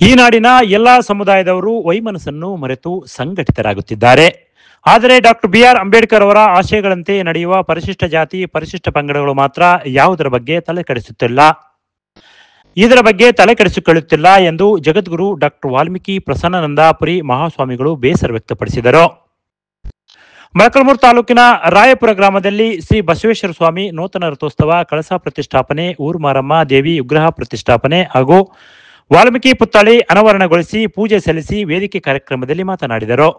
ಈ ನಾಡಿನ ಎಲ್ಲಾ ಸಮುದಾಯದವರು ವೈಮನಸ್ಸನ್ನು ಮರೆತು ಸಂಘಟಿತರಾಗುತ್ತಿದ್ದಾರೆ. ಆದರೆ ಡಾಕ್ಟರ್ BR ಅಂಬೇಡ್ಕರ್ ಅವರ ಆಶಯಗಳಂತೆ ನಡೆಯುವ ಪರಿಶಿಷ್ಟ ಜಾತಿ ಪರಿಶಿಷ್ಟ ಪಂಗಡಗಳು ಮಾತ್ರ ಯಾವುದರ ಬಗ್ಗೆ ಇದರ ಬಗ್ಗೆ ತಲೆ ಕೆಡಿಸಿಕೊಳ್ಳುತ್ತಿಲ್ಲ ಎಂದು ಜಗದ್ಗುರು ಡಾಕ್ಟರ್ ವಾಲ್ಮೀಕಿ ಪ್ರಸನ್ನಾನಂದಪುರಿ ಮಹಾಸ್ವಾಮಿಗಳು ಬೇಸರ ವ್ಯಕ್ತಪಡಿಸಿದರು. ಮೊಳಕಾಲ್ಮೂರು ತಾಲೂಕಿನ ರಾಯಪುರ ಗ್ರಾಮದಲ್ಲಿ ಶ್ರೀ ಬಸವೇಶ್ವರ ಸ್ವಾಮಿ ನೂತನ ರಥೋತ್ಸವ, ಕಳಸ ಪ್ರತಿಷ್ಠಾಪನೆ, ಊರುಮಾರಮ್ಮ ದೇವಿ ವಿಗ್ರಹ ಪ್ರತಿಷ್ಠಾಪನೆ ಹಾಗೂ ವಾಲ್ಮೀಕಿ ಪುತ್ಥಳಿ ಅನಾವರಣಗೊಳಿಸಿ ಪೂಜೆ ಸಲ್ಲಿಸಿ ವೇದಿಕೆ ಕಾರ್ಯಕ್ರಮದಲ್ಲಿ ಮಾತನಾಡಿದರು.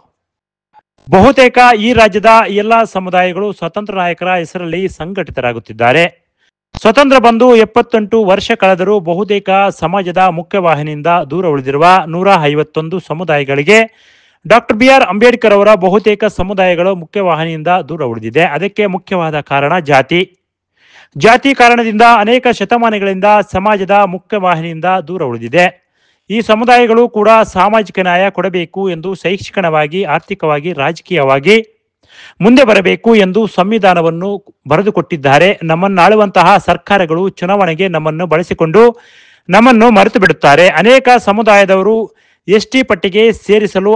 ಬಹುತೇಕ ಈ ರಾಜ್ಯದ ಎಲ್ಲಾ ಸಮುದಾಯಗಳು ಸ್ವತಂತ್ರ ನಾಯಕರ ಹೆಸರಲ್ಲಿ ಸಂಘಟಿತರಾಗುತ್ತಿದ್ದಾರೆ. ಸ್ವತಂತ್ರ ಬಂದು 78 ವರ್ಷ ಕಳೆದರೂ ಬಹುತೇಕ ಸಮಾಜದ ಮುಖ್ಯವಾಹಿನಿಯಿಂದ ದೂರ ಉಳಿದಿರುವ 151 ಸಮುದಾಯಗಳಿಗೆ ಡಾಕ್ಟರ್ BR ಅಂಬೇಡ್ಕರ್ ಅವರ ಬಹುತೇಕ ಸಮುದಾಯಗಳು ಮುಖ್ಯವಾಹಿನಿಯಿಂದ ದೂರ ಉಳಿದಿದೆ. ಅದಕ್ಕೆ ಮುಖ್ಯವಾದ ಕಾರಣ ಜಾತಿ ಕಾರಣದಿಂದ ಅನೇಕ ಶತಮಾನಗಳಿಂದ ಸಮಾಜದ ಮುಖ್ಯವಾಹಿನಿಯಿಂದ ದೂರ ಉಳಿದಿದೆ. ಈ ಸಮುದಾಯಗಳು ಕೂಡ ಸಾಮಾಜಿಕ ನ್ಯಾಯ ಕೊಡಬೇಕು ಎಂದು ಶೈಕ್ಷಣಿಕವಾಗಿ, ಆರ್ಥಿಕವಾಗಿ, ರಾಜಕೀಯವಾಗಿ ಮುಂದೆ ಬರಬೇಕು ಎಂದು ಸಂವಿಧಾನವನ್ನು ಬರೆದುಕೊಟ್ಟಿದ್ದಾರೆ. ನಮ್ಮನ್ನಾಳುವಂತಹ ಸರ್ಕಾರಗಳು ಚುನಾವಣೆಗೆ ನಮ್ಮನ್ನು ಬಳಸಿಕೊಂಡು ನಮ್ಮನ್ನು ಮರೆತು ಬಿಡುತ್ತಾರೆ. ಅನೇಕ ಸಮುದಾಯದವರು ST ಪಟ್ಟಿಗೆ ಸೇರಿಸಲು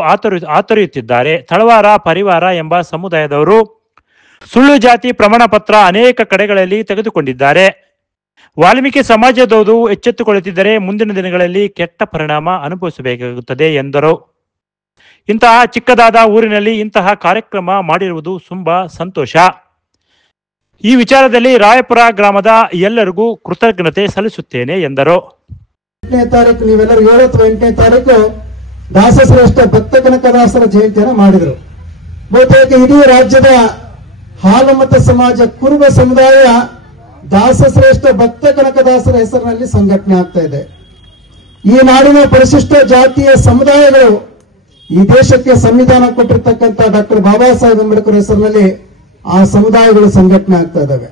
ಆತೊರೆಯುತ್ತಿದ್ದಾರೆ. ತಳವಾರ ಪರಿವಾರ ಎಂಬ ಸಮುದಾಯದವರು ಸುಳ್ಳು ಜಾತಿ ಪ್ರಮಾಣ ಪತ್ರ ಅನೇಕ ಕಡೆಗಳಲ್ಲಿ ತೆಗೆದುಕೊಂಡಿದ್ದಾರೆ. ವಾಲ್ಮೀಕಿ ಸಮಾಜದವರು ಎಚ್ಚೆತ್ತುಕೊಳ್ಳುತ್ತಿದ್ದರೆ ಮುಂದಿನ ದಿನಗಳಲ್ಲಿ ಕೆಟ್ಟ ಪರಿಣಾಮ ಅನುಭವಿಸಬೇಕಾಗುತ್ತದೆ ಎಂದರು. ಇಂತಹ ಚಿಕ್ಕದಾದ ಊರಿನಲ್ಲಿ ಇಂತಹ ಕಾರ್ಯಕ್ರಮ ಮಾಡಿರುವುದು ತುಂಬಾ ಸಂತೋಷ. ಈ ವಿಚಾರದಲ್ಲಿ ರಾಯಪುರ ಗ್ರಾಮದ ಎಲ್ಲರಿಗೂ ಕೃತಜ್ಞತೆ ಸಲ್ಲಿಸುತ್ತೇನೆ ಎಂದರು. 8ನೇ ತಾರೀಕು ನೀವೆಲ್ಲರೂ 7 ಅಥವಾ 8ನೇ ತಾರೀಕು ದಾಸಶ್ರೇಷ್ಠ ಭಕ್ತ ಕನಕದಾಸರ ಜಯಂತಿಯನ್ನು ಮಾಡಿದರು. ಬಹುತೇಕ ಇಡೀ ರಾಜ್ಯದ ಹಾಲಮತ ಸಮಾಜ ಕುರುಬ ಸಮುದಾಯ ದಾಸಶ್ರೇಷ್ಠ ಭಕ್ತ ಕನಕದಾಸರ ಹೆಸರಿನಲ್ಲಿ ಸಂಘಟನೆ ಆಗ್ತಾ ಇದೆ. ಈ ನಾಡಿನ ಪರಿಶಿಷ್ಟ ಜಾತಿಯ ಸಮುದಾಯಗಳು ಈ ದೇಶಕ್ಕೆ ಸಂವಿಧಾನ ಕೊಟ್ಟಿರ್ತಕ್ಕಂಥ ಡಾಕ್ಟರ್ ಬಾಬಾ ಸಾಹೇಬ್ ಅಂಬೇಡ್ಕರ್ ಹೆಸರಿನಲ್ಲಿ ಆ ಸಮುದಾಯಗಳು ಸಂಘಟನೆ ಆಗ್ತಾ ಇದ್ದಾವೆ.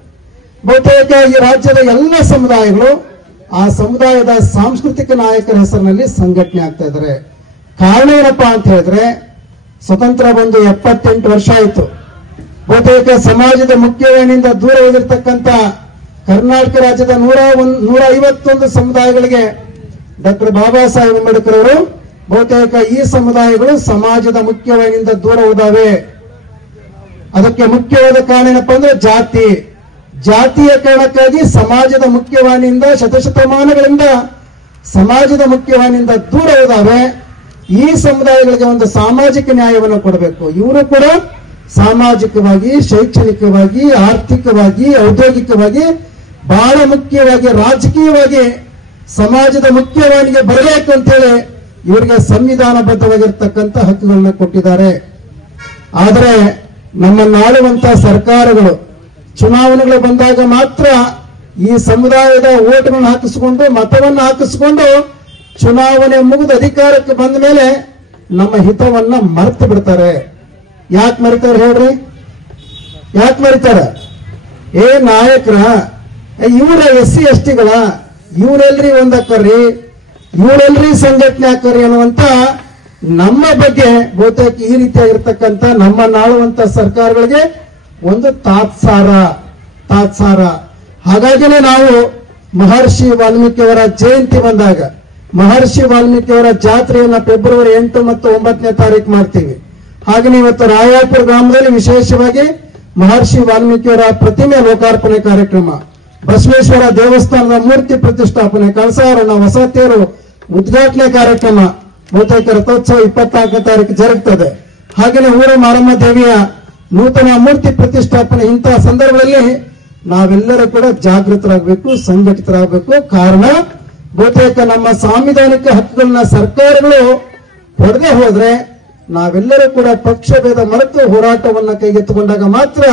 ಬಹುತೇಕ ಈ ರಾಜ್ಯದ ಎಲ್ಲ ಸಮುದಾಯಗಳು ಆ ಸಮುದಾಯದ ಸಾಂಸ್ಕೃತಿಕ ನಾಯಕರ ಹೆಸರಿನಲ್ಲಿ ಸಂಘಟನೆ ಆಗ್ತಾ ಇದ್ದಾರೆ. ಕಾರಣ ಏನಪ್ಪಾ ಅಂತ ಹೇಳಿದ್ರೆ, ಸ್ವತಂತ್ರ ಬಂದು 78 ವರ್ಷ ಆಯಿತು. ಬಹುತೇಕ ಸಮಾಜದ ಮುಖ್ಯವಾಹಿನಿಯಿಂದ ದೂರ ಉಳಿದಿರ್ತಕ್ಕಂಥ ಕರ್ನಾಟಕ ರಾಜ್ಯದ 151 ಸಮುದಾಯಗಳಿಗೆ ಡಾಕ್ಟರ್ ಬಾಬಾ ಸಾಹೇಬ್ ಅಂಬೇಡ್ಕರ್ ಅವರು ಬಹುತೇಕ ಈ ಸಮುದಾಯಗಳು ಸಮಾಜದ ಮುಖ್ಯವಾಹಿನಿಯಿಂದ ದೂರ ಹೋದಾವೆ. ಅದಕ್ಕೆ ಮುಖ್ಯವಾದ ಕಾರಣ ಏನಪ್ಪಾ ಅಂದ್ರೆ ಜಾತಿಯ ಕಾರಣಕ್ಕಾಗಿ ಸಮಾಜದ ಮುಖ್ಯವಾಹಿನಿಯಿಂದ ಶತಶತಮಾನಗಳಿಂದ ಸಮಾಜದ ಮುಖ್ಯವಾಹಿನಿಯಿಂದ ದೂರ ಹೋದಾವೆ. ಈ ಸಮುದಾಯಗಳಿಗೆ ಒಂದು ಸಾಮಾಜಿಕ ನ್ಯಾಯವನ್ನು ಕೊಡಬೇಕು. ಇವರು ಕೂಡ ಸಾಮಾಜಿಕವಾಗಿ, ಶೈಕ್ಷಣಿಕವಾಗಿ, ಆರ್ಥಿಕವಾಗಿ, ಔದ್ಯೋಗಿಕವಾಗಿ, ಬಹಳ ಮುಖ್ಯವಾಗಿ ರಾಜಕೀಯವಾಗಿ ಸಮಾಜದ ಮುಖ್ಯವಾಹಿನಿಗೆ ಬರಬೇಕು ಅಂತೇಳಿ ಇವರಿಗೆ ಸಂವಿಧಾನಬದ್ಧವಾಗಿರ್ತಕ್ಕಂಥ ಹಕ್ಕುಗಳನ್ನ ಕೊಟ್ಟಿದ್ದಾರೆ. ಆದರೆ ನಮ್ಮನ್ನಾಳುವಂತಹ ಸರ್ಕಾರಗಳು ಚುನಾವಣೆಗಳು ಬಂದಾಗ ಮಾತ್ರ ಈ ಸಮುದಾಯದ ಓಟ್ಗಳನ್ನು ಹಾಕಿಸಿಕೊಂಡು, ಮತವನ್ನು ಹಾಕಿಸಿಕೊಂಡು ಚುನಾವಣೆ ಮುಗಿದು ಅಧಿಕಾರಕ್ಕೆ ಬಂದ ಮೇಲೆ ನಮ್ಮ ಹಿತವನ್ನ ಮರೆತು ಬಿಡ್ತಾರೆ. ಯಾಕೆ ಮರಿತಾರೆ ಹೇಳ್ರಿ? ಯಾಕೆ ಮರಿತಾರೆ? ನಾಯಕರ ಇವರ SC STಗಳ ಇವರೆಲ್ರಿ ಒಂದಕ್ಕರ್ರಿ, ಇವರೆಲ್ರಿ ಸಂಘಟನೆ ಹಾಕರಿ ಅನ್ನುವಂತ ನಮ್ಮ ಬಗ್ಗೆ ಬಹುತೇಕ ಈ ರೀತಿಯಾಗಿರ್ತಕ್ಕಂಥ ನಮ್ಮನ್ನಾಳುವಂತ ಸರ್ಕಾರಗಳಿಗೆ ಒಂದು ತಾತ್ಸಾರ. ಹಾಗಾಗಿನೇ ನಾವು ಮಹರ್ಷಿ ವಾಲ್ಮೀಕಿಯವರ ಜಯಂತಿ ಬಂದಾಗ ಮಹರ್ಷಿ ವಾಲ್ಮೀಕಿಯವರ ಜಾತ್ರೆಯನ್ನ ಫೆಬ್ರವರಿ 8 ಮತ್ತು 9ನೇ ತಾರೀಕು ಮಾಡ್ತೀವಿ. ಹಾಗೆ ಇವತ್ತು ರಾಯಪುರ ಗ್ರಾಮದಲ್ಲಿ ವಿಶೇಷವಾಗಿ ಮಹರ್ಷಿ ವಾಲ್ಮೀಕಿಯವರ ಪ್ರತಿಮೆ ಲೋಕಾರ್ಪಣೆ ಕಾರ್ಯಕ್ರಮ, ಬಸವೇಶ್ವರ ದೇವಸ್ಥಾನದ ಮೂರ್ತಿ ಪ್ರತಿಷ್ಠಾಪನೆ, ಕಳಸಾವರಣ, ಹೊಸ ತೇರು ಉದ್ಘಾಟನೆ ಕಾರ್ಯಕ್ರಮ, ಬಹುತೇಕ ರಥೋತ್ಸವ 24ನೇ ತಾರೀಕು ಜರುಗುತ್ತದೆ. ಹಾಗೆಯೇ ಊರ ಮಾರಮ್ಮ ದೇವಿಯ ನೂತನ ಮೂರ್ತಿ ಪ್ರತಿಷ್ಠಾಪನೆ. ಇಂತಹ ಸಂದರ್ಭದಲ್ಲಿ ನಾವೆಲ್ಲರೂ ಕೂಡ ಜಾಗೃತರಾಗಬೇಕು, ಸಂಘಟಿತರಾಗಬೇಕು. ಕಾರಣ ಬಹುತೇಕ ನಮ್ಮ ಸಾಂವಿಧಾನಿಕ ಹಕ್ಕುಗಳನ್ನ ಸರ್ಕಾರಗಳು ಹೊಡೆದೇ ಹೋದ್ರೆ ನಾವೆಲ್ಲರೂ ಕೂಡ ಪಕ್ಷ ಭೇದ ಮರೆತು ಹೋರಾಟವನ್ನ ಕೈಗೆತ್ತಿಕೊಂಡಾಗ ಮಾತ್ರ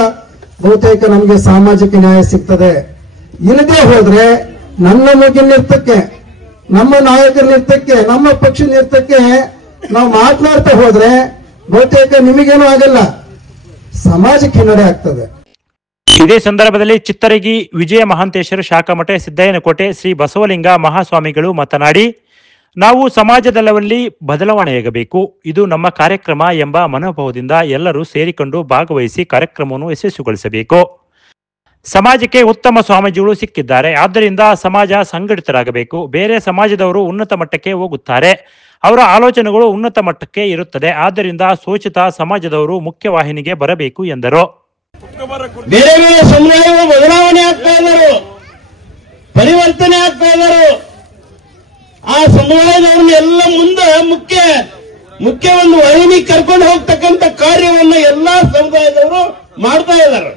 ಬಹುತೇಕ ನಮಗೆ ಸಾಮಾಜಿಕ ನ್ಯಾಯ ಸಿಗ್ತದೆ. ಇಲ್ಲದೆ ಹೋದ್ರೆ ನನ್ನ ಮುಗಿನ ನಿರ್ತಕ್ಕೆ, ನಮ್ಮ ನಾಯಕರ ನಿರ್ತಕ್ಕೆ, ನಮ್ಮ ಪಕ್ಷ ನಿರ್ತಕ್ಕೆ ನಾವು ಮಾತನಾಡ್ತಾ ಹೋದ್ರೆ ಬಹುತೇಕ ನಿಮಗೇನೂ ಆಗಲ್ಲ, ಸಮಾಜಕ್ಕೆ ಹಿನ್ನಡೆ ಆಗ್ತದೆ. ಇದೇ ಸಂದರ್ಭದಲ್ಲಿ ಚಿತ್ತರಗಿ ವಿಜಯ ಮಹಾಂತೇಶ್ವರ ಶಾಖಾಮಠ ಸಿದ್ದಯ್ಯನಕೋಟೆ ಶ್ರೀ ಬಸವಲಿಂಗ ಮಹಾಸ್ವಾಮಿಗಳು ಮಾತನಾಡಿ, ನಾವು ಸಮಾಜದಲ್ಲವಲ್ಲಿ ಬದಲಾವಣೆಯಾಗಬೇಕು, ಇದು ನಮ್ಮ ಕಾರ್ಯಕ್ರಮ ಎಂಬ ಮನೋಭಾವದಿಂದ ಎಲ್ಲರೂ ಸೇರಿಕೊಂಡು ಭಾಗವಹಿಸಿ ಕಾರ್ಯಕ್ರಮವನ್ನು ಯಶಸ್ವಿಗೊಳಿಸಬೇಕು. ಸಮಾಜಕ್ಕೆ ಉತ್ತಮ ಸ್ವಾಮೀಜಿಗಳು ಸಿಕ್ಕಿದ್ದಾರೆ. ಆದ್ದರಿಂದ ಸಮಾಜ ಸಂಘಟಿತರಾಗಬೇಕು. ಬೇರೆ ಸಮಾಜದವರು ಉನ್ನತ ಮಟ್ಟಕ್ಕೆ ಹೋಗುತ್ತಾರೆ, ಅವರ ಆಲೋಚನೆಗಳು ಉನ್ನತ ಮಟ್ಟಕ್ಕೆ ಇರುತ್ತದೆ. ಆದ್ದರಿಂದ ಸೋಚಿತ ಸಮಾಜದವರು ಮುಖ್ಯವಾಹಿನಿಗೆ ಬರಬೇಕು ಎಂದರು. ಬೇರೆ ಬೇರೆ ಸಮುದಾಯಗಳು ಬದಲಾವಣೆ ಆಗ್ತಾ ಇದ್ದಾರೆ, ಪರಿವರ್ತನೆ ಆಗ್ತಾ ಇದ್ದಾರೆ. ಆ ಸಮುದಾಯದವ್ರನ್ನ ಎಲ್ಲ ಮುಂದೆ ಮುಖ್ಯ ಒಂದು ವಾಹಿನಿ ಕರ್ಕೊಂಡು ಹೋಗ್ತಕ್ಕಂಥ ಕಾರ್ಯವನ್ನು ಎಲ್ಲಾ ಸಮುದಾಯದವರು ಮಾಡ್ತಾ ಇದ್ದಾರೆ.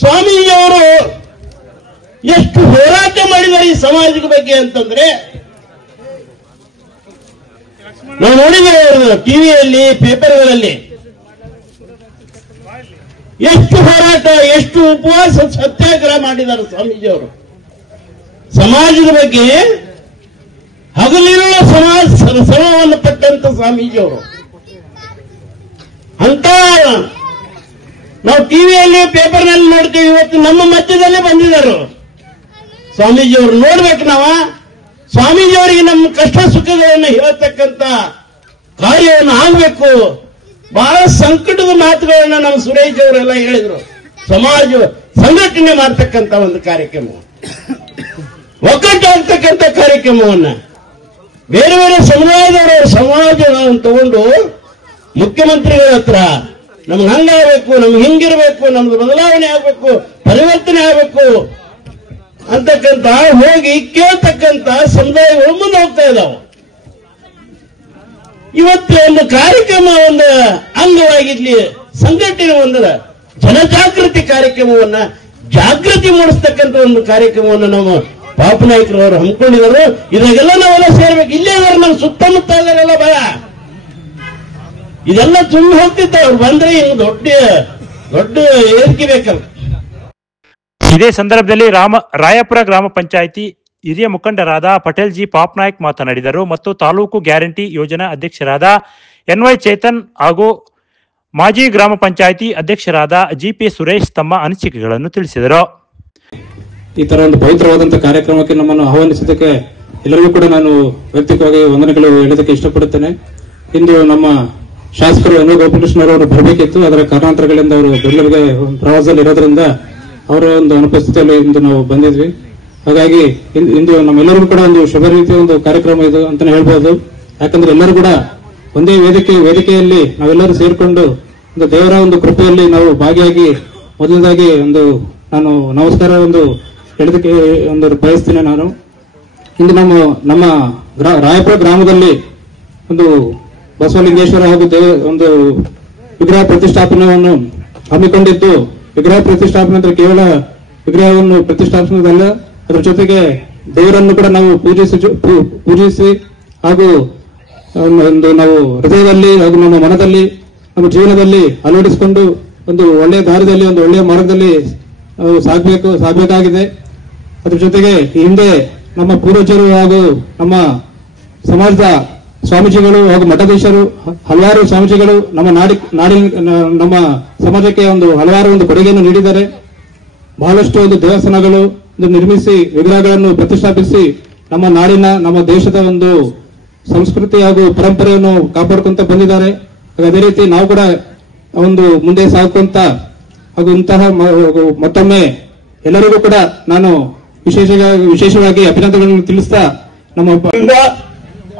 ಸ್ವಾಮೀಜಿಯವರು ಎಷ್ಟು ಹೋರಾಟ ಮಾಡಿದ್ದಾರೆ ಈ ಸಮಾಜದ ಬಗ್ಗೆ ಅಂತಂದ್ರೆ ನಾವು ನೋಡಿದ್ದೇವೆ. ಟಿವಿಯಲ್ಲಿ, ಪೇಪರ್ಗಳಲ್ಲಿ ಎಷ್ಟು ಹೋರಾಟ, ಎಷ್ಟು ಉಪವಾಸ ಸತ್ಯಾಗ್ರಹ ಮಾಡಿದ್ದಾರೆ ಸ್ವಾಮೀಜಿಯವರು. ಸಮಾಜದ ಬಗ್ಗೆ ಹಗಲಿರುಳ ಶ್ರಮವನ್ನು ಪಟ್ಟಂತ ಸ್ವಾಮೀಜಿಯವರು. ಅಂತ ನಾವು ಟಿವಿಯಲ್ಲಿ, ಪೇಪರ್ನಲ್ಲಿ ನೋಡ್ತೀವಿ. ಇವತ್ತು ನಮ್ಮ ಮಧ್ಯದಲ್ಲೇ ಬಂದಿದ್ದಾರೆ ಸ್ವಾಮೀಜಿಯವರು. ನೋಡ್ಬೇಕು ನಾವು ಸ್ವಾಮೀಜಿಯವರಿಗೆ ನಮ್ಮ ಕಷ್ಟ ಸುಖಗಳನ್ನು ಹೇಳ್ತಕ್ಕಂಥ ಕಾರ್ಯವನ್ನು ಆಗಬೇಕು. ಬಹಳ ಸಂಕಟದ ಮಾತುಗಳನ್ನ ನಮ್ಮ ಸುರೇಶ್ ಅವರೆಲ್ಲ ಹೇಳಿದ್ರು. ಸಮಾಜ ಸಂಘಟನೆ ಮಾಡ್ತಕ್ಕಂಥ ಒಂದು ಕಾರ್ಯಕ್ರಮ, ಒಕ್ಕಟ್ಟಾಗ್ತಕ್ಕಂಥ ಕಾರ್ಯಕ್ರಮವನ್ನ ಬೇರೆ ಬೇರೆ ಸಮುದಾಯದವರು ಸಮಾಜವನ್ನು ತಗೊಂಡು ಮುಖ್ಯಮಂತ್ರಿಗಳ ಹತ್ರ ನಮ್ಗೆ ಹಂಗಾಗಬೇಕು, ನಮ್ಗೆ ಹಿಂಗಿರ್ಬೇಕು, ನಮ್ದು ಬದಲಾವಣೆ ಆಗ್ಬೇಕು, ಪರಿವರ್ತನೆ ಆಗ್ಬೇಕು ಅಂತಕ್ಕಂಥ ಹೋಗಿ ಕೇಳ್ತಕ್ಕಂಥ ಸಮುದಾಯಗಳು ಮುಂದೆ ಹೋಗ್ತಾ ಇದ್ದಾವೆ. ಇವತ್ತು ಒಂದು ಕಾರ್ಯಕ್ರಮ, ಒಂದು ಅಂಗವಾಗಿರ್ಲಿ, ಸಂಘಟನೆ ಒಂದರ ಜನಜಾಗೃತಿ ಕಾರ್ಯಕ್ರಮವನ್ನ ಜಾಗೃತಿ ಮೂಡಿಸ್ತಕ್ಕಂಥ ಒಂದು ಕಾರ್ಯಕ್ರಮವನ್ನು ನಮ್ಮ ಪಾಪನಾಯಕರವರು ಹಮ್ಮಿಕೊಂಡಿದ್ದಾರೆ. ಇದಾಗೆಲ್ಲ ನಾವೆಲ್ಲ ಸೇರ್ಬೇಕು. ಇಲ್ಲೇ ಇದಾರೆ, ನಮ್ಮ ಸುತ್ತಮುತ್ತ ಇದಾರೆಲ್ಲ ಭಯ ಇದೆಲ್ಲ ತುಂಬಿ ಹೋಗ್ತಿತ್ತು. ಅವ್ರು ಬಂದ್ರೆ ಹಿಂಗ್ ದೊಡ್ಡ ಏರಿಕೆ ಬೇಕಲ್ಲ. ಇದೇ ಸಂದರ್ಭದಲ್ಲಿ ರಾಯಪುರ ಗ್ರಾಮ ಪಂಚಾಯಿತಿ ಹಿರಿಯ ಮುಖಂಡರಾದ ಪಟೇಲ್ ಜಿ ಪಾಪ್ನಾಯಕ್ ಮಾತನಾಡಿದರು ಮತ್ತು ತಾಲೂಕು ಗ್ಯಾರಂಟಿ ಯೋಜನಾ ಅಧ್ಯಕ್ಷರಾದ NY ಚೇತನ್ ಹಾಗೂ ಮಾಜಿ ಗ್ರಾಮ ಪಂಚಾಯಿತಿ ಅಧ್ಯಕ್ಷರಾದ GP ಸುರೇಶ್ ತಮ್ಮ ಅನಿಸಿಕೆಗಳನ್ನು ತಿಳಿಸಿದರು. ಈ ತರ ಒಂದು ಪವಿತ್ರವಾದಂತಹ ಕಾರ್ಯಕ್ರಮಕ್ಕೆ ನಮ್ಮನ್ನು ಆಹ್ವಾನಿಸಿದ್ದಕ್ಕೆ ಎಲ್ಲರಿಗೂ ಕೂಡ ನಾನು ವೈಯಕ್ತಿಕವಾಗಿ ವಂದನೆಗಳು ಹೇಳೋದಕ್ಕೆ ಇಷ್ಟಪಡುತ್ತೇನೆ. ಇಂದು ನಮ್ಮ ಶಾಸಕರು NY ಗೋಪಾಲಕೃಷ್ಣರವರು ಬರಬೇಕಿತ್ತು. ಅದರ ಕಾರಣಾಂತರಗಳಿಂದ ಅವರು ಬೆಂಗಳೂರಿಗೆ ಪ್ರವಾಸದಲ್ಲಿ ಇರೋದ್ರಿಂದ ಅವರ ಒಂದು ಅನುಪಸ್ಥಿತಿಯಲ್ಲಿ ಇಂದು ನಾವು ಬಂದಿದ್ವಿ. ಹಾಗಾಗಿ ಇಂದು ನಮ್ಮೆಲ್ಲರಿಗೂ ಕೂಡ ಒಂದು ಶುಭ ರೀತಿಯ ಒಂದು ಕಾರ್ಯಕ್ರಮ ಇದು ಅಂತಾನೆ ಹೇಳ್ಬೋದು. ಯಾಕಂದ್ರೆ ಎಲ್ಲರೂ ಕೂಡ ಒಂದೇ ವೇದಿಕೆಯಲ್ಲಿ ನಾವೆಲ್ಲರೂ ಸೇರ್ಕೊಂಡು ಒಂದು ದೇವರ ಒಂದು ಕೃಪೆಯಲ್ಲಿ ನಾವು ಭಾಗಿಯಾಗಿ ಮೊದಲನೇದಾಗಿ ನಾನು ನಮಸ್ಕಾರ ಹೇಳೋದಕ್ಕೆ ಬಯಸ್ತೀನಿ. ನಾನು ಇಂದು ನಮ್ಮ ರಾಯಪುರ ಗ್ರಾಮದಲ್ಲಿ ಒಂದು ಬಸವಲಿಂಗೇಶ್ವರ ಹಾಗೂ ಒಂದು ವಿಗ್ರಹ ಪ್ರತಿಷ್ಠಾಪನೆಯನ್ನು ಹಮ್ಮಿಕೊಂಡಿದ್ದು. ವಿಗ್ರಹ ಪ್ರತಿಷ್ಠಾಪನೆ ಅಂದ್ರೆ ಕೇವಲ ವಿಗ್ರಹವನ್ನು ಪ್ರತಿಷ್ಠಾಪನೆಯಲ್ಲ, ಅದರ ಜೊತೆಗೆ ದೇವರನ್ನು ಕೂಡ ನಾವು ಪೂಜಿಸಿ ಹಾಗೂ ನಾವು ಹೃದಯದಲ್ಲಿ ಹಾಗೂ ನಮ್ಮ ಮನದಲ್ಲಿ, ನಮ್ಮ ಜೀವನದಲ್ಲಿ ಅಳವಡಿಸಿಕೊಂಡು ಒಂದು ಒಳ್ಳೆಯ ದಾರಿಯಲ್ಲಿ, ಒಂದು ಒಳ್ಳೆಯ ಮಾರ್ಗದಲ್ಲಿ ಸಾಗಬೇಕಾಗಿದೆ. ಅದ್ರ ಜೊತೆಗೆ ಹಿಂದೆ ನಮ್ಮ ಪೂರ್ವಜರು ಹಾಗೂ ನಮ್ಮ ಸಮಾಜದ ಸ್ವಾಮೀಜಿಗಳು ಹಾಗೂ ಮಠಾಧೀಶರು ಹಲವಾರು ಸ್ವಾಮೀಜಿಗಳು ನಮ್ಮ ಸಮಾಜಕ್ಕೆ ಹಲವಾರು ಕೊಡುಗೆಯನ್ನು ನೀಡಿದ್ದಾರೆ. ಬಹಳಷ್ಟು ದೇವಸ್ಥಾನಗಳು ನಿರ್ಮಿಸಿ ವಿಗ್ರಹಗಳನ್ನು ಪ್ರತಿಷ್ಠಾಪಿಸಿ ನಮ್ಮ ನಾಡಿನ, ನಮ್ಮ ದೇಶದ ಸಂಸ್ಕೃತಿ ಹಾಗೂ ಪರಂಪರೆಯನ್ನು ಕಾಪಾಡ್ಕೊಂತ ಬಂದಿದ್ದಾರೆ. ಅದೇ ರೀತಿ ನಾವು ಕೂಡ ಮುಂದೆ ಸಾಗುವಂತ ಹಾಗೂ ಇಂತಹ ಮತ್ತೊಮ್ಮೆ ಎಲ್ಲರಿಗೂ ಕೂಡ ನಾನು ವಿಶೇಷವಾಗಿ ಅಭಿನಂದನೆಗಳನ್ನು ತಿಳಿಸ್ತಾ, ನಮ್ಮ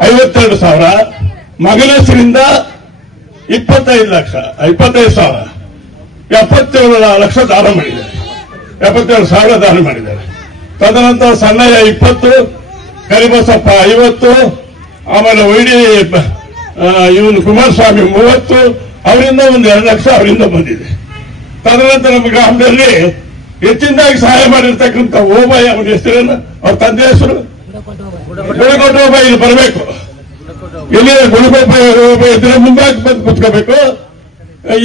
52,000 ಮಗನಸರಿಂದ 25,000 77 ಲಕ್ಷ ದಾನ ಮಾಡಿದ್ದಾರೆ. 77,000 ದಾನ ಮಾಡಿದ್ದಾರೆ. ತದನಂತರ ಸಣ್ಣಯ್ಯ 20, ಕರಿಬಸಪ್ಪ 50, ಆಮೇಲೆ ವೈಡಿ ಇವನು ಕುಮಾರಸ್ವಾಮಿ 30, ಅವರಿಂದ 2 ಲಕ್ಷ ಅವರಿಂದ ಬಂದಿದೆ. ತದನಂತರ ನಮ್ಮ ಗ್ರಾಮದಲ್ಲಿ ಹೆಚ್ಚಿನದಾಗಿ ಸಹಾಯ ಮಾಡಿರ್ತಕ್ಕಂಥ ಓಬಾಯಿ, ಅವನ ಹೆಸರನ್ನು, ಅವ್ರ ತಂದೆ ಹೆಸರು ಗುಣಕೊಟ್ಟ ಓಬಾಯಿ, ಇಲ್ಲಿ ಬರಬೇಕು. ಇಲ್ಲಿ ಗುಣಕೊಟ್ಟ ಇದ್ರೆ ಮುಂದಾಗಿ ಬಂದು ಕುತ್ಕೋಬೇಕು.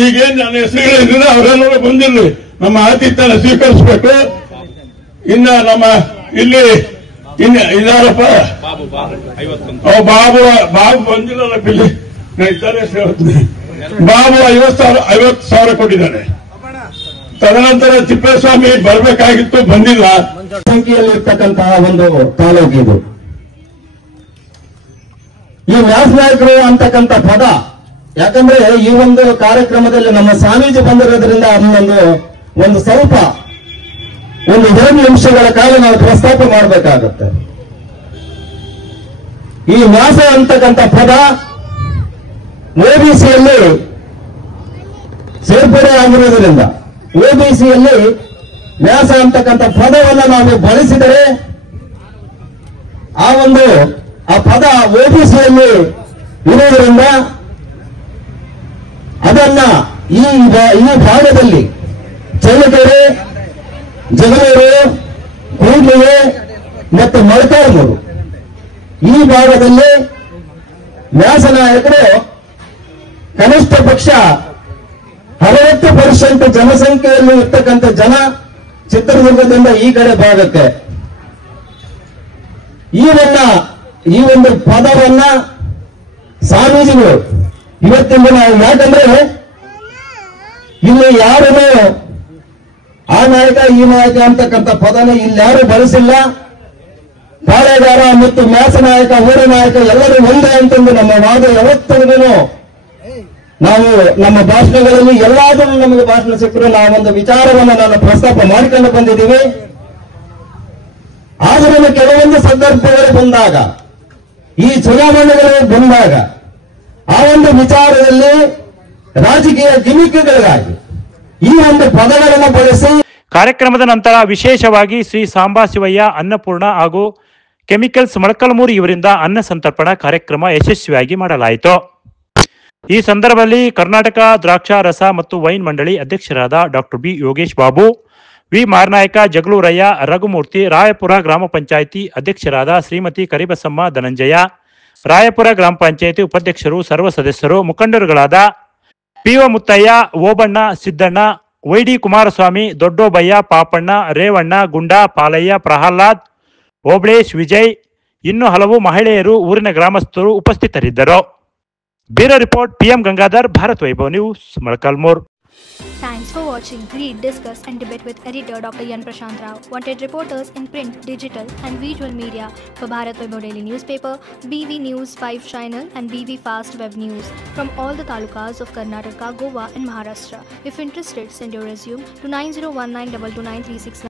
ಈಗೇನ್ ನನ್ನ ಹೆಸರುಗಳಿದ್ರೆ ಅವರೆಲ್ಲರೂ ಬಂದಿರಲಿ, ನಮ್ಮ ಆತಿಥ್ಯನ ಸ್ವೀಕರಿಸಬೇಕು. ಇನ್ನ ನಮ್ಮ ಇಲ್ಲಿ ಇದಾರಪ್ಪ ಬಾಬು ಬಂದಿಲ್ಲ, ಬಿಲ್ಲಿ ಬಾಬು 50,000 ಕೊಟ್ಟಿದ್ದಾನೆ. ತದನಂತರ ತಿಪ್ಪೇಸ್ವಾಮಿ ಬರಬೇಕಾಗಿತ್ತು, ಬಂದಿಲ್ಲ. ಸಂಖ್ಯೆಯಲ್ಲಿರ್ತಕ್ಕಂತಹ ತಾಲೂಕಿದು. ಈ ನ್ಯಾಸ್ ನಾಯಕರು ಅಂತಕ್ಕಂಥ ಪದ, ಯಾಕಂದ್ರೆ ಈ ಕಾರ್ಯಕ್ರಮದಲ್ಲಿ ನಮ್ಮ ಸ್ವಾಮೀಜಿ ಬಂದಿರೋದ್ರಿಂದ ಅದನ್ನೊಂದು ಒಂದು ಸ್ವಲ್ಪ ಒಂದು 2 ನಿಮಿಷಗಳ ಕಾಲ ನಾವು ಪ್ರಸ್ತಾಪ ಮಾಡಬೇಕಾಗುತ್ತೆ. ಈ ನ್ಯಾಸ ಅಂತಕ್ಕಂಥ ಪದ ಒಬಿಸಿಯಲ್ಲಿ ಸೇರ್ಪಡೆ ಆಗಿರುವುದರಿಂದ ಒಬಿಸಿಯಲ್ಲಿ ನ್ಯಾಸ ಅಂತಕ್ಕಂಥ ಪದವನ್ನು ನಾವು ಬಳಸಿದರೆ ಆ ಪದ ಒಬಿಸಿಯಲ್ಲಿ ಇರುವುದರಿಂದ ಅದನ್ನ ಈ ಭಾಗದಲ್ಲಿ ಚಳ್ಳಕೆರೆ, ಜಗಳೂರು, ಕೂಡ್ಲಿಗೆ ಮತ್ತು ಮೊಳಕಾಲ್ಮೂರು ಈ ಭಾಗದಲ್ಲಿ ನ್ಯಾಸ ನಾಯಕರು ಕನಿಷ್ಠ ಪಕ್ಷ 60% ಜನಸಂಖ್ಯೆಯಲ್ಲಿ ಇರ್ತಕ್ಕಂಥ ಜನ ಚಿತ್ರದುರ್ಗದಿಂದ ಈ ಕಡೆ ಭಾಗಕ್ಕೆ ಈ ಒಂದು ಪದವನ್ನ ಸ್ವಾಮೀಜಿಗಳು ಇವತ್ತಿಂದ ನಾವು, ಯಾಕಂದ್ರೆ ಇಲ್ಲಿ ಯಾರೂ ಆ ನಾಯಕ ಈ ನಾಯಕ ಅಂತಕ್ಕಂಥ ಪದನ ಇಲ್ಲಿ ಯಾರು ಬಳಸಿಲ್ಲ. ಪಾಳೆಗಾರ ಮತ್ತು ನ್ಯಾಸ ನಾಯಕ, ಊರ ನಾಯಕ ಎಲ್ಲರೂ ಒಂದೇ ಅಂತಂದು ನಮ್ಮ ವಾದ ಯಾವತ್ತಿಗೂ ನಾವು ನಮ್ಮ ಭಾಷಣಗಳಲ್ಲಿ ಎಲ್ಲಾದರೂ ನಮಗೆ ಭಾಷಣ ಸಿಕ್ಕರು ನಾವೊಂದು ವಿಚಾರವನ್ನು ನಾನು ಪ್ರಸ್ತಾಪ ಮಾಡಿಕೊಂಡು ಬಂದಿದ್ದೀವಿ. ಆದರೂ ಕೆಲವೊಂದು ಸಂದರ್ಭಗಳು ಬಂದಾಗ, ಈ ಚುನಾವಣೆಗಳು ಬಂದಾಗ ಆ ಒಂದು ವಿಚಾರದಲ್ಲಿ ರಾಜಕೀಯ ಗಿಮಿಕ್ಗಳಿಗಾಗಿ ಈ ಒಂದು ಪದಗಳನ್ನು ಬಳಸಿ ಕಾರ್ಯಕ್ರಮದ ನಂತರ ವಿಶೇಷವಾಗಿ ಶ್ರೀ ಸಾಂಬಾ ಶಿವಯ್ಯ ಅನ್ನಪೂರ್ಣ ಹಾಗೂ ಕೆಮಿಕಲ್ಸ್ ಮೊಳಕಾಲ್ಮೂರು ಇವರಿಂದ ಅನ್ನ ಸಂತರ್ಪಣಾ ಕಾರ್ಯಕ್ರಮ ಯಶಸ್ವಿಯಾಗಿ ಮಾಡಲಾಯಿತು. ಈ ಸಂದರ್ಭದಲ್ಲಿ ಕರ್ನಾಟಕ ದ್ರಾಕ್ಷಾ ರಸ ಮತ್ತು ವೈನ್ ಮಂಡಳಿ ಅಧ್ಯಕ್ಷರಾದ doctor B Yogesh Babu, V Maranayaka, Jagalurayya, Raghumurthy, Rayapura ಗ್ರಾಮ ಪಂಚಾಯಿತಿ ಅಧ್ಯಕ್ಷರಾದ ಶ್ರೀಮತಿ ಕರಿಬಸಮ್ಮ ಧನಂಜಯ, ರಾಯಪುರ ಗ್ರಾಮ ಪಂಚಾಯಿತಿ ಉಪಾಧ್ಯಕ್ಷರು, ಸರ್ವ ಸದಸ್ಯರು, ಮುಖಂಡರುಗಳಾದ ಪಿಒ ಮುತ್ತಯ್ಯ, ಓಬಣ್ಣ, ಸಿದ್ದಣ್ಣ, ವೈಡಿ ಕುಮಾರಸ್ವಾಮಿ, ದೊಡ್ಡೋಬಯ್ಯ, ಪಾಪಣ್ಣ, ರೇವಣ್ಣ, ಗುಂಡಾ, ಪಾಲಯ್ಯ, ಪ್ರಹ್ಲಾದ್, ಓಬಳೇಶ್, ವಿಜಯ್, ಇನ್ನು ಹಲವು ಮಹಿಳೆಯರು, ಊರಿನ ಗ್ರಾಮಸ್ಥರು ಉಪಸ್ಥಿತರಿದ್ದರು. Bureau report, PM Gangadhar, Bharat Vaibhav news, Molakalmuru. Thanks for watching. Read, discuss and debate with editor Dr. Yan Prashant Rao. Wanted reporters in print, digital and visual media for Bharat Vaibhav Daily Newspaper, BV News 5 Channel and BV Fast Web News from all the talukas of Karnataka, Goa and Maharashtra. If interested, send your resume to 9019229369.